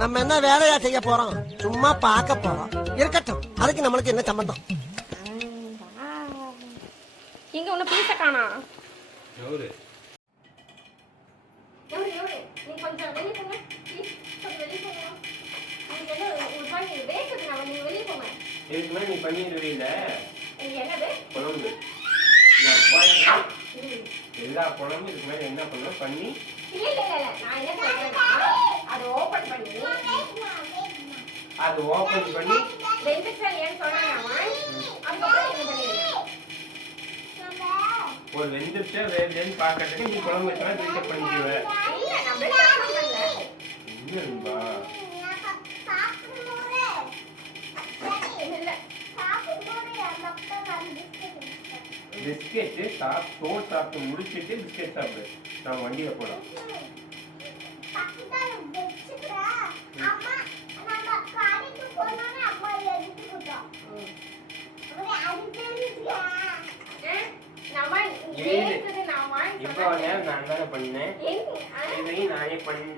நம்ம என்ன வேலையா செய்ய போறோம்? சும்மா பார்க்க போறோம். இருக்கட்டும், அதுக்கு நம்மளுக்கு என்ன சம்பந்தம்? இங்க ஒண்ணு பீஸ காணா. எவரு நீ கொஞ்சம் வெளிய போங்க. ப்ளீஸ் கொஞ்சம் வெளிய போங்க. நீங்க என்ன ஒரு பண்ணி வேக்குது நான் நீங்க வெளிய போங்க. இதுக்கு நீ பண்ணிடுவே இல்ல. என்னது? குழம்பு. எல்லா குழம்பு இதுக்கு மேல என்ன பண்ண பண்ணி இல்ல நான் என்ன சொல்றேன்னா அது ஓபன் பண்ணி வெந்துச்சா ஏன் சொன்னாங்க அதுக்கப்புறம் என்ன பண்ணுவீங்க? ஒரு வெந்துச்சா வேணும்னு பார்க்கறதுக்கு நீ குழம்பு வச்சா திருப்பி பண்ணிடுவே. இல்ல நான் வெள்ளம் பண்ணல. என்னப்பா பிஸ்கெட்டு சாப்பிட்டு முடிச்சுட்டு பிஸ்கெட் சாப்பிடு. நான் வண்டியில போலாம். இப்போ நான் தானே பண்ணேன். இதையும் நானே பண்ணி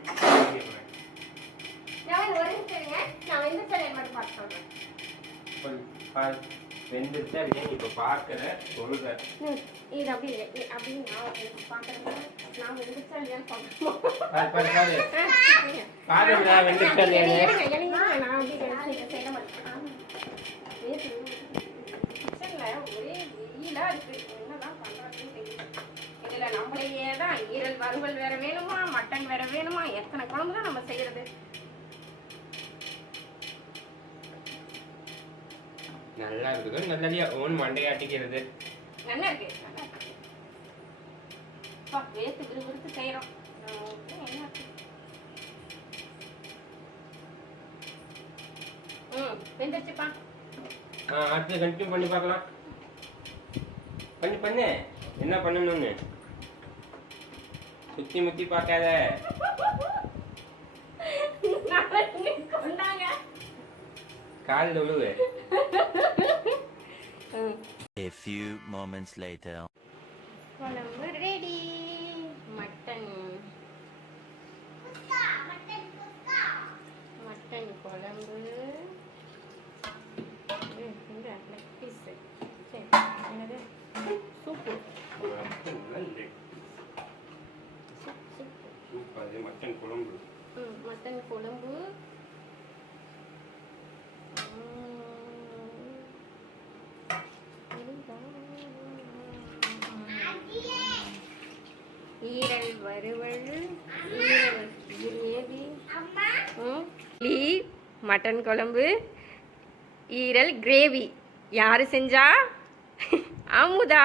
வெந்துருச்சா இல்லையா இப்ப பாக்குற சொல்லுங்க. இது அப்படி அப்படி நான் பாக்குறேன். நான் வெந்துருச்சா இல்லையான்னு பாக்கணும். பாருங்க வெந்துருச்சா இல்லையா நான் அப்படி செய்ய மாட்டேன். கிச்சன்ல ஒரே வெயிலா இருக்கு. என்னதான் பண்றதுன்னு தெரியல. இதுல நம்மளையே தான் ஈரல் வறுவல் வேற வேணுமா, மட்டன் வேற வேணுமா, எத்தனை குழம்பு தான் நம்ம செய்யறது? நல்லா இருக்குது. நல்லதியா ஓன் மண்டையாட்டிக்கிறது. நல்லா இருக்கு. அப்பா வேத்து விறுவிறுத்து செய்யறோம். என்ன வெந்துச்சுப்பா. அடுத்து கண்டினியூ பண்ணி பார்க்கலாம். பண்ணு என்ன பண்ணணும்னு சுத்தி முத்தி பார்க்காத. கால் உழுவு. A few moments later. குழம்பு ரெடி. மட்டன் குழம்பு. இந்த லெக் பீஸ். சரி என்னது? சூப்பு. மட்டன் குழம்பு. மட்டன் குழம்பு. ஈரல் வறுவல், ஈரல் கிரேவி, மட்டன் குழம்பு, ஈரல் கிரேவி. யாரு செஞ்சா? அமுதா.